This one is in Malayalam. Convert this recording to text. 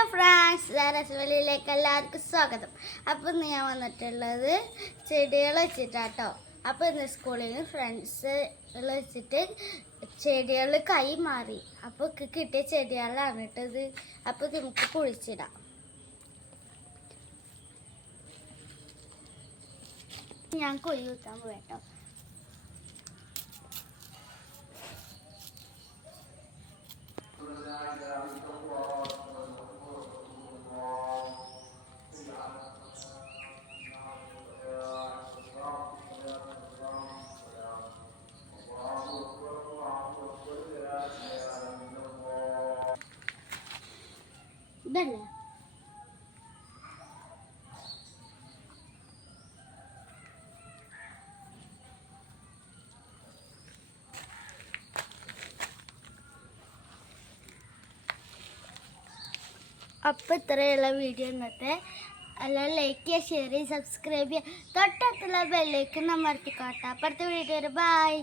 ഹലോ ഫ്രണ്ട്സ്, രസവലിയിലേക്ക് എല്ലാവർക്കും സ്വാഗതം. അപ്പോൾ ഇന്ന് ഞാൻ വന്നിട്ടുള്ളത് ചെടികൾ വെച്ചിട്ടാട്ടോ. അപ്പോൾ ഇന്ന് സ്കൂളിൽ നിന്ന് ഫ്രണ്ട്സ് വെച്ചിട്ട് ചെടികൾ കൈമാറി. അപ്പോൾ കിട്ടിയ ചെടികളാണ് ഇട്ടത്. അപ്പോൾ നമുക്ക് കുഴിച്ചിടാം. ഞാൻ കുഴി കുത്താൻ പോയിട്ടോ. ഇതല്ലേ അപ്പോൾ ഇത്രയുള്ള വീഡിയോ ഇന്നത്തെ. എല്ലാം ലൈക്ക് ചെയ്യുക, ഷെയർ ചെയ്യുക, സബ്സ്ക്രൈബ് ചെയ്യുക, തൊട്ടടുത്തുള്ള ബെല്ലേക്ക് അമർത്തിക്കോട്ടെ. അപ്പുറത്തെ വീഡിയോ ബൈ.